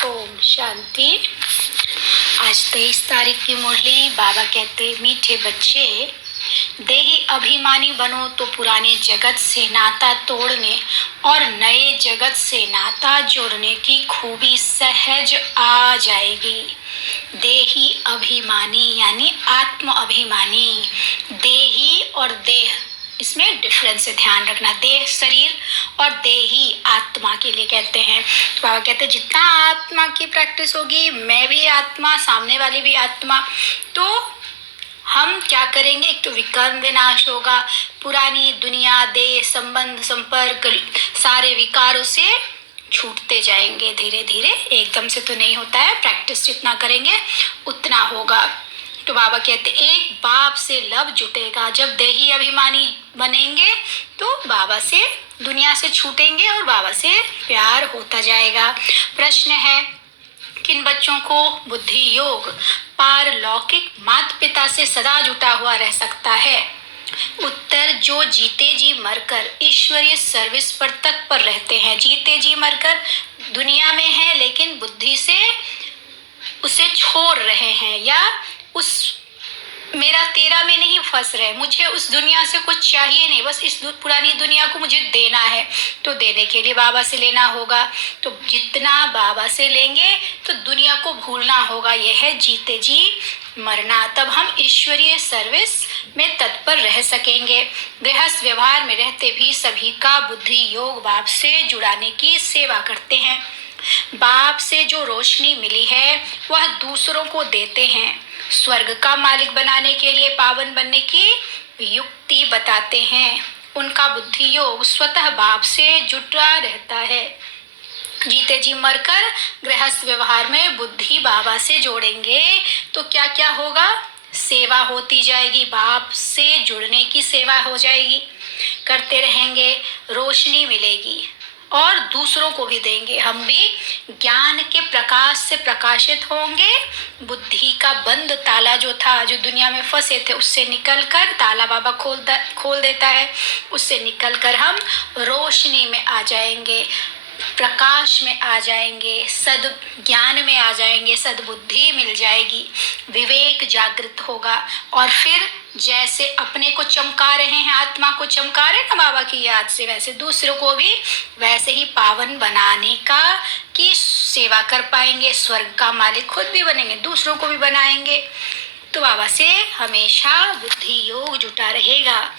ओम शांति। आज 23 तारीख की मुरली। बाबा कहते, मीठे बच्चे, देही अभिमानी बनो तो पुराने जगत से नाता तोड़ने और नए जगत से नाता जोड़ने की खूबी सहज आ जाएगी। देही अभिमानी यानी आत्म अभिमानी। देही और देह, इसमें डिफरेंस है, ध्यान रखना। देह शरीर और देही आत्मा के लिए कहते हैं। तो बाबा कहते हैं जितना आत्मा की प्रैक्टिस होगी, मैं भी आत्मा, सामने वाली भी आत्मा, तो हम क्या करेंगे, एक तो विकर्म विनाश होगा, पुरानी दुनिया, देह, संबंध, संपर्क, सारे विकारों से छूटते जाएंगे धीरे धीरे। एकदम से तो नहीं होता है, प्रैक्टिस जितना करेंगे उतना होगा। तो बाबा कहते एक बाप से लव जुटेगा। जब देही अभिमानी बनेंगे तो बाबा से, दुनिया से छूटेंगे और बाबा से प्यार होता जाएगा। प्रश्न है, किन बच्चों को बुद्धि योग पारलौकिक माता पिता से सदा जुटा हुआ रह सकता है? उत्तर, जो जीते जी मरकर ईश्वरीय सर्विस पर तत्पर रहते हैं। जीते जी मरकर दुनिया में है लेकिन बुद्धि से उसे छोड़ रहे हैं, या उस मेरा तेरा में नहीं फंस रहे, मुझे उस दुनिया से कुछ चाहिए नहीं, बस इस पुरानी दुनिया को मुझे देना है। तो देने के लिए बाबा से लेना होगा। तो जितना बाबा से लेंगे तो दुनिया को भूलना होगा। यह है जीते जी मरना। तब हम ईश्वरीय सर्विस में तत्पर रह सकेंगे। गृहस्थ व्यवहार में रहते भी सभी का बुद्धि योग बाप से जुड़ाने की सेवा करते हैं। बाप से जो रोशनी मिली है वह दूसरों को देते हैं। स्वर्ग का मालिक बनाने के लिए पावन बनने की युक्ति बताते हैं। उनका बुद्धि योग स्वतः बाप से जुटा रहता है। जीते जी मरकर गृहस्थ व्यवहार में बुद्धि बाबा से जोड़ेंगे तो क्या क्या होगा? सेवा होती जाएगी, बाप से जुड़ने की सेवा हो जाएगी, करते रहेंगे, रोशनी मिलेगी और दूसरों को भी देंगे। हम भी ज्ञान के प्रकाश से प्रकाशित होंगे। बुद्धि का बंद ताला जो था, जो दुनिया में फंसे थे, उससे निकलकर, ताला बाबा खोल देता है, उससे निकलकर हम रोशनी में आ जाएंगे, प्रकाश में आ जाएंगे, सद ज्ञान में आ जाएंगे, सद्बुद्धि मिल जाएगी, विवेक जागृत होगा। और फिर जैसे अपने को चमका रहे हैं, आत्मा को चमका रहे ना बाबा की याद से, वैसे दूसरों को भी वैसे ही पावन बनाने का की सेवा कर पाएंगे। स्वर्ग का मालिक खुद भी बनेंगे, दूसरों को भी बनाएंगे। तो बाबा से हमेशा बुद्धि योग जुटा रहेगा।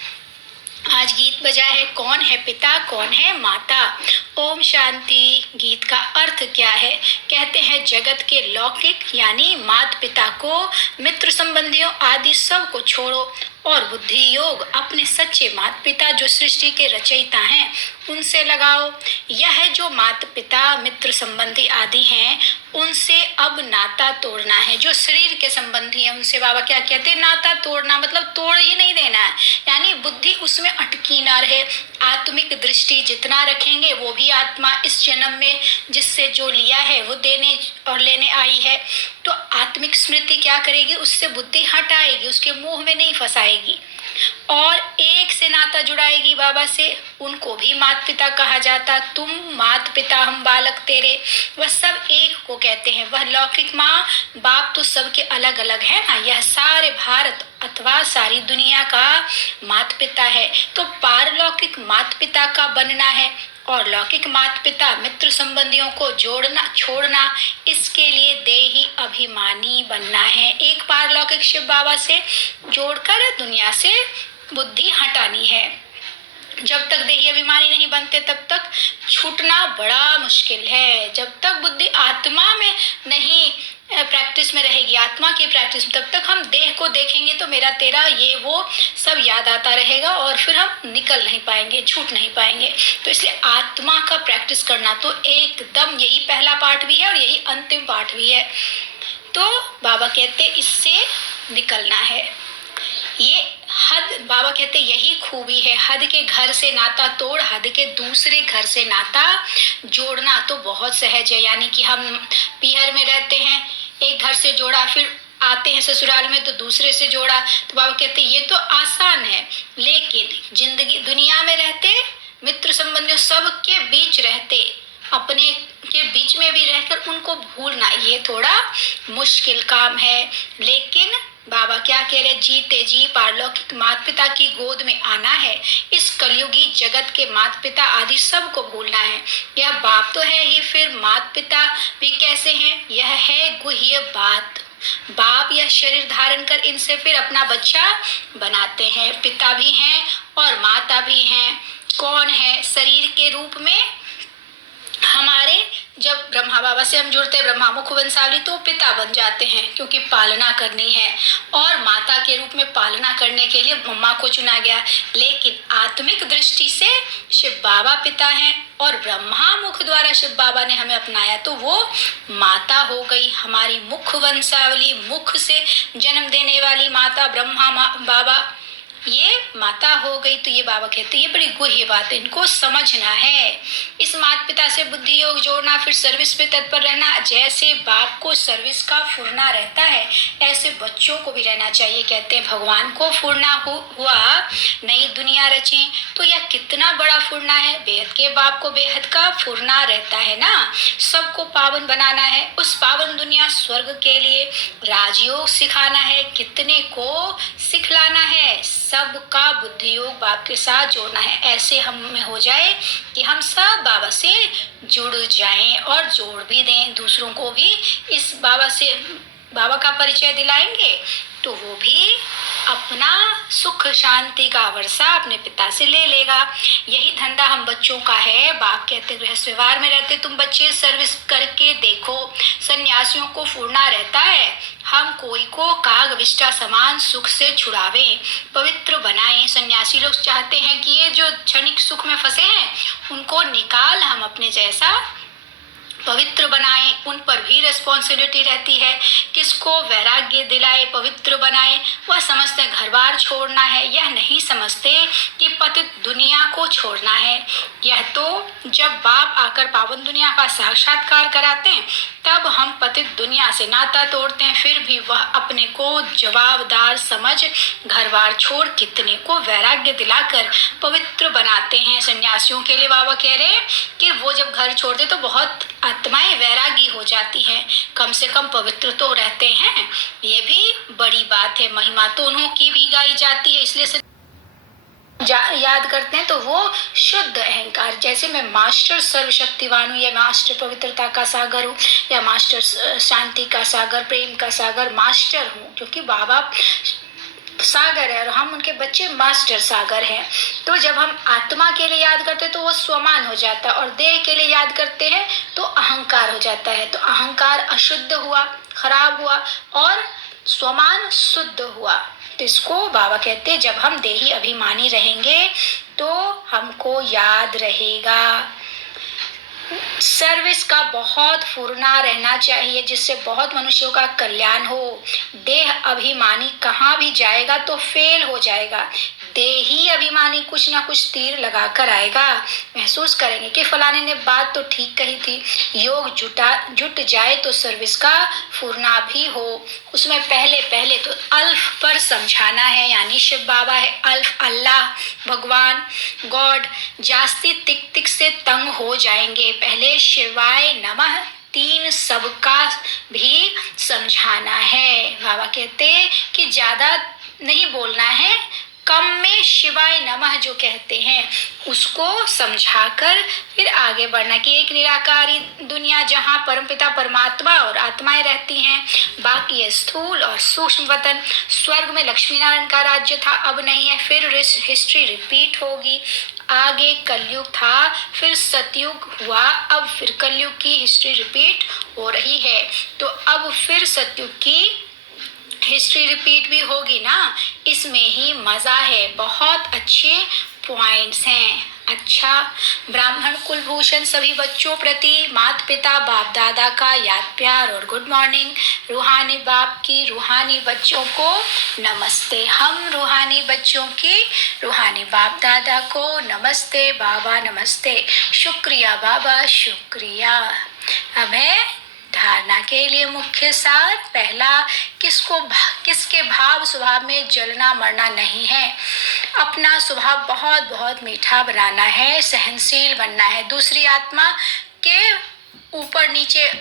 आज गीत बजा है, कौन है पिता कौन है माता। ओम शांति। गीत का अर्थ क्या है? कहते हैं जगत के लौकिक यानी माता पिता को, मित्र संबंधियों आदि सब को छोड़ो और बुद्धि योग अपने सच्चे माता पिता जो सृष्टि के रचयिता हैं उनसे लगाओ। यह जो माता पिता मित्र संबंधी आदि हैं उनसे अब नाता तोड़ना है। जो शरीर के संबंधी हैं उनसे बाबा क्या कहते हैं? नाता तोड़ना, मतलब तोड़ ही नहीं देना है, यानी बुद्धि उसमें अटकी ना रहे। आत्मिक दृष्टि जितना रखेंगे, वो भी आत्मा इस जन्म में जिससे जो लिया है वो देने और लेने आई है, तो आत्मिक स्मृति क्या करेगी? उससे बुद्धि हटाएगी, उसके मोह में नहीं फंसाएगी और एक से नाता जुड़ाएगी बाबा से। उनको भी माता पिता कहा जाता, तुम माता पिता हम बालक तेरे, वह सब एक को कहते हैं। वह लौकिक माँ बाप तो सबके अलग अलग है ना, यह सारे भारत अथवा सारी दुनिया का माता पिता है। तो पारलौकिक माता पिता का बनना है और लौकिक माता पिता मित्र संबंधियों को जोड़ना छोड़ना, इसके लिए देही अभिमानी बनना है। एक पारलौकिक शिव बाबा से जोड़कर दुनिया से बुद्धि हटानी है। जब तक देही अभिमानी नहीं बनते तब तक छूटना बड़ा मुश्किल है। जब तक बुद्धि आत्मा में नहीं प्रैक्टिस में रहेगी, आत्मा की प्रैक्टिस में, तब तक हम देह को देखेंगे तो मेरा तेरा ये वो सब याद आता रहेगा और फिर हम निकल नहीं पाएंगे, छूट नहीं पाएंगे। तो इसलिए आत्मा का प्रैक्टिस करना तो एकदम, यही पहला पार्ट भी है और यही अंतिम पार्ट भी है। तो बाबा कहते इससे निकलना है। ये हद, बाबा कहते यही खूबी है। हद के घर से नाता तोड़, हद के दूसरे घर से नाता जोड़ना तो बहुत सहज है। यानी कि हम पीहर में रहते हैं, एक घर से जोड़ा, फिर आते हैं ससुराल में तो दूसरे से जोड़ा। तो बाबा कहते ये तो आसान है, लेकिन जिंदगी दुनिया में रहते, मित्र संबंधियों सबके बीच रहते, अपने के बीच में भी रहकर उनको भूलना ये थोड़ा मुश्किल काम है। लेकिन बाबा क्या कह रहे, जीते जी पारलौकिक माता पिता की गोद में आना है। इस कलयुगी जगत के माता पिता आदि सबको भूलना है। यह बाप तो है ही, फिर माता पिता भी कैसे हैं? यह है गुह्य बात। बाप यह शरीर धारण कर इनसे फिर अपना बच्चा बनाते हैं। पिता भी हैं और माता भी हैं। कौन है? शरीर के रूप में हमारे जब ब्रह्मा बाबा से हम जुड़ते हैं, ब्रह्मा मुख वंशावली, तो पिता बन जाते हैं क्योंकि पालना करनी है। और माता के रूप में पालना करने के लिए मम्मा को चुना गया। लेकिन आत्मिक दृष्टि से शिव बाबा पिता हैं और ब्रह्मा मुख द्वारा शिव बाबा ने हमें अपनाया, तो वो माता हो गई हमारी मुख वंशावली। मुख से जन्म देने वाली माता ब्रह्मा बाबा, ये माता हो गई। तो ये बाबा कहते हैं ये बड़ी गुह्य बात है, इनको समझना है। इस माता पिता से बुद्धि योग जोड़ना, फिर सर्विस पे तत्पर रहना। जैसे बाप को सर्विस का फुरना रहता है, ऐसे बच्चों को भी रहना चाहिए। कहते हैं भगवान को फुरना हुआ नई दुनिया रचे, तो यह कितना बड़ा फुरना है। बेहद के बाप को बेहद का फुरना रहता है ना, सबको पावन बनाना है। उस पावन दुनिया स्वर्ग के लिए राजयोग सिखाना है, कितने को सिखलाना है, सबका बुद्धि योग बाप के साथ जोड़ना है। ऐसे हम में हो जाए कि हम सब बाबा से जुड़ जाएं और जोड़ भी दें दूसरों को भी। इस बाबा से बाबा का परिचय दिलाएंगे तो वो भी अपना सुख शांति का वर्षा अपने पिता से ले लेगा। यही धंधा हम बच्चों का है। बाप कहते गृहस्थ व्यवहार में रहते तुम बच्चे सर्विस करके देखो। सन्यासियों को फूरना रहता है, हम कोई को काग विष्टा समान सुख से छुड़ावें, पवित्र बनाएं। सन्यासी लोग चाहते हैं कि ये जो क्षणिक सुख में फंसे हैं उनको निकाल हम अपने जैसा पवित्र बनाएं। उन पर भी रिस्पॉन्सिबिलिटी रहती है, किसको वैराग्य दिलाए, पवित्र बनाए। वह समझते घर बार छोड़ना है, यह नहीं समझते कि पतित दुनिया को छोड़ना है। यह तो जब बाप आकर पावन दुनिया का साक्षात्कार कराते हैं तब हम पतित दुनिया से नाता तोड़ते हैं। फिर भी वह अपने को जवाबदार समझ घर बार छोड़ कितने को वैराग्य दिलाकर पवित्र बनाते हैं। सन्यासियों के लिए बाबा कह रहे हैं कि वो जब घर छोड़ते तो बहुत आत्माएं वैरागी हो जाती हैं, कम से कम पवित्र तो रहते हैं। ये भी बड़ी बात है। महिमा तो उन्हों की भी गाई जाती है, इसलिए याद करते हैं तो वो शुद्ध अहंकार, जैसे मैं मास्टर सर्वशक्तिवान हूँ या मास्टर पवित्रता का सागर हूँ या मास्टर शांति का सागर, प्रेम का सागर मास्टर हूँ, क्योंकि बाबा सागर है और हम उनके बच्चे मास्टर सागर हैं। तो जब हम आत्मा के लिए याद करते हैं तो वो स्वमान हो जाता है और देह के लिए याद करते हैं तो अहंकार हो जाता है। तो अहंकार अशुद्ध हुआ, खराब हुआ और स्वमान शुद्ध हुआ। तो इसको बाबा कहते हैं जब हम देही अभिमानी रहेंगे तो हमको याद रहेगा। सर्विस का बहुत फुरना रहना चाहिए जिससे बहुत मनुष्यों का कल्याण हो। देह अभिमानी कहाँ भी जाएगा तो फेल हो जाएगा। देही अभिमानी कुछ ना कुछ तीर लगा कर आएगा। महसूस करेंगे कि फलाने ने बात तो ठीक कही थी। योग जुट जाए तो सर्विस का फुरना भी हो। उसमें पहले तो अल्फ पर समझाना है, यानी शिव बाबा है अल्फ, अल्लाह भगवान गॉड। जास्ती तिक तिक से तंग हो जाएंगे। पहले शिवाय नमः 3 सबका भी समझाना है। बाबा कहते कि ज्यादा नहीं बोलना है, कम में शिवाय नमः जो कहते हैं उसको समझाकर फिर आगे बढ़ना कि एक निराकारी दुनिया जहाँ परमपिता परमात्मा और आत्माएं रहती हैं, बाकी स्थूल और सूक्ष्म वतन। स्वर्ग में लक्ष्मी नारायण का राज्य था, अब नहीं है। फिर हिस्ट्री रिपीट होगी। आगे कलयुग था, फिर सतयुग हुआ, अब फिर कलयुग की हिस्ट्री रिपीट हो रही है। तो अब फिर सतयुग की हिस्ट्री रिपीट भी होगी ना, इसमें ही मजा है। बहुत अच्छे पॉइंट्स हैं। अच्छा, ब्राह्मण कुलभूषण सभी बच्चों प्रति माता पिता बाप दादा का याद प्यार और गुड मॉर्निंग। रूहानी बाप की रूहानी बच्चों को नमस्ते। हम रूहानी बच्चों की रूहानी बाप दादा को नमस्ते। बाबा नमस्ते। शुक्रिया बाबा, शुक्रिया। अब है धारणा के लिए मुख्य सार। पहला, किसके भाव स्वभाव में जलना मरना नहीं है। अपना स्वभाव बहुत बहुत मीठा बनाना है, सहनशील बनना है। दूसरी आत्मा के ऊपर नीचे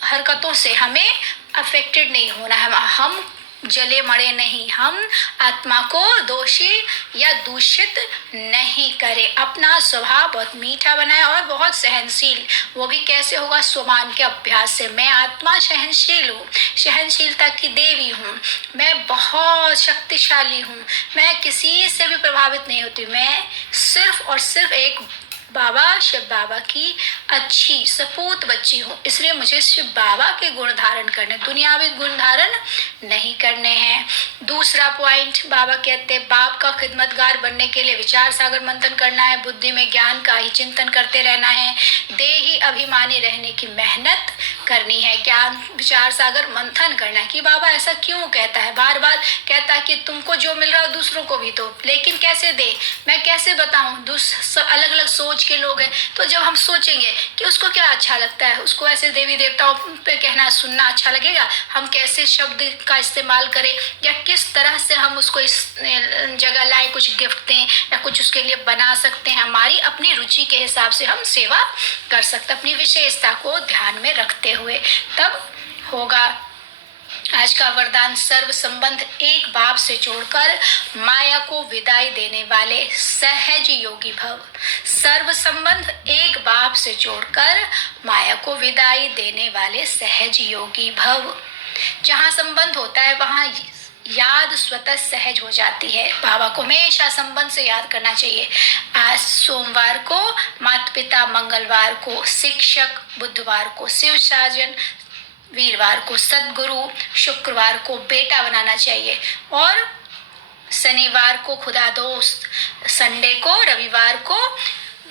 हरकतों से हमें अफेक्टेड नहीं होना है, हम जले मरे नहीं, हम आत्मा को दोषी या दूषित नहीं करें, अपना स्वभाव बहुत मीठा बनाए और बहुत सहनशील। वो भी कैसे होगा? स्वमान के अभ्यास से। मैं आत्मा सहनशील हूँ, सहनशीलता की देवी हूँ, मैं बहुत शक्तिशाली हूँ, मैं किसी से भी प्रभावित नहीं होती, मैं सिर्फ और सिर्फ एक बाबा शिव बाबा की अच्छी सपूत बच्ची हूँ, इसलिए मुझे शिव बाबा के गुण धारण करने, दुनियावी गुण धारण नहीं करने हैं। दूसरा पॉइंट बाबा कहते हैं, बाप का खिदमतगार बनने के लिए विचार सागर मंथन करना है, बुद्धि में ज्ञान का ही चिंतन करते रहना है, देही अभिमानी रहने की मेहनत करनी है, ज्ञान विचार सागर मंथन करना है कि बाबा ऐसा क्यों कहता है, बार बार कहता है कि तुमको जो मिल रहा है दूसरों को भी दो, लेकिन कैसे दे, मैं कैसे बताऊं, अलग अलग सोच के लोग हैं। तो जब हम सोचेंगे कि उसको क्या अच्छा लगता है, उसको ऐसे देवी देवताओं पे कहना सुनना अच्छा लगेगा, हम कैसे शब्द का इस्तेमाल करें या किस तरह से हम उसको इस जगह लाए, कुछ गिफ्ट दें या कुछ उसके लिए बना सकते हैं, हमारी अपनी रुचि के हिसाब से हम सेवा कर सकते हैं, अपनी विशेषता को ध्यान में रखते हुए, तब होगा। आज का वरदान, सर्व संबंध एक बाप से जोड़कर माया को विदाई देने वाले सहज योगी भव। सर्व संबंध एक बाप से जोड़कर माया को विदाई देने वाले सहज योगी भव। जहाँ संबंध होता है वहाँ याद स्वतः सहज हो जाती है। बाबा को हमेशा संबंध से याद करना चाहिए। आज सोमवार को माता पिता, मंगलवार को शिक्षक, बुधवार को शिव साजन, वीरवार को सदगुरु, शुक्रवार को बेटा बनाना चाहिए और शनिवार को खुदा दोस्त, संडे को, रविवार को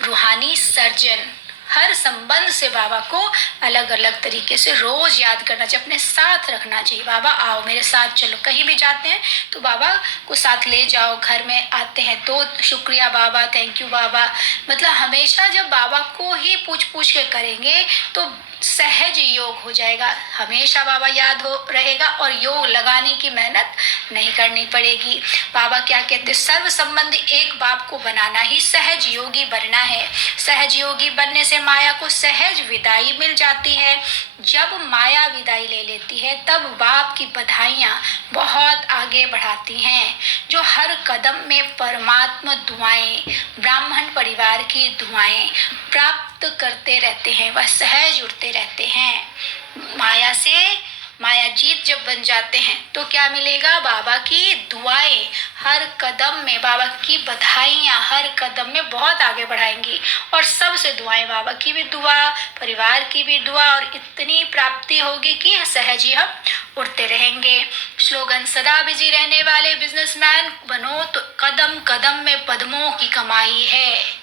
रूहानी सर्जन। हर संबंध से बाबा को अलग अलग तरीके से रोज याद करना चाहिए, अपने साथ रखना चाहिए। बाबा आओ मेरे साथ चलो, कहीं भी जाते हैं तो बाबा को साथ ले जाओ, घर में आते हैं तो शुक्रिया बाबा, थैंक यू बाबा। मतलब हमेशा जब बाबा को ही पूछ पूछ के करेंगे तो सहज योग हो जाएगा, हमेशा बाबा याद हो रहेगा और योग लगाने की मेहनत नहीं करनी पड़ेगी। बाबा क्या कहते, सर्व संबंधी एक बाप को बनाना ही सहज योगी बनना है। सहज योगी बनने से माया को सहज विदाई मिल जाती है। जब माया विदाई ले लेती है तब बाप की बधाइयाँ बहुत आगे बढ़ाती हैं। जो हर कदम में परमात्मा दुआएं, ब्राह्मण परिवार की दुआएं प्राप्त करते रहते हैं, वह सहज उठते रहते हैं। माया जीत जब बन जाते हैं तो क्या मिलेगा? बाबा की दुआएं हर कदम में, बाबा की बधाइयाँ हर कदम में बहुत आगे बढ़ाएंगी और सबसे दुआएं, बाबा की भी दुआ, परिवार की भी दुआ, और इतनी प्राप्ति होगी कि सहज ही हम उठते रहेंगे। स्लोगन, सदा बिजी रहने वाले बिजनेसमैन बनो तो कदम कदम में पद्मों की कमाई है।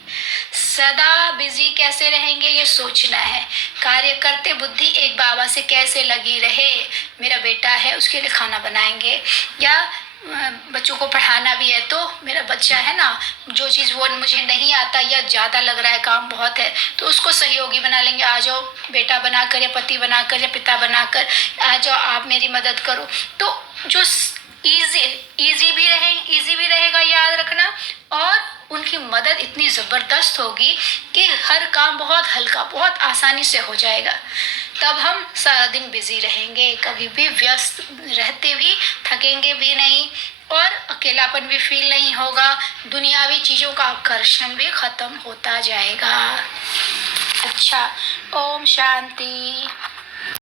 सदा बिजी कैसे रहेंगे ये सोचना है। कार्य करते बुद्धि एक बाबा से कैसे लगी रहे, मेरा बेटा है उसके लिए खाना बनाएंगे, या बच्चों को पढ़ाना भी है तो मेरा बच्चा है ना, जो चीज़ वो मुझे नहीं आता या ज़्यादा लग रहा है काम बहुत है तो उसको सहयोगी बना लेंगे। आ जाओ बेटा बनाकर या पति बनाकर या पिता बनाकर, आ जाओ आप मेरी मदद करो। तो जो इजी भी रहेगा याद रखना, और उनकी मदद इतनी ज़बरदस्त होगी कि हर काम बहुत हल्का, बहुत आसानी से हो जाएगा। तब हम सारा दिन बिजी रहेंगे, कभी भी व्यस्त रहते भी थकेंगे भी नहीं और अकेलापन भी फील नहीं होगा। दुनियावी चीज़ों का आकर्षण भी खत्म होता जाएगा। अच्छा, ओम शांति।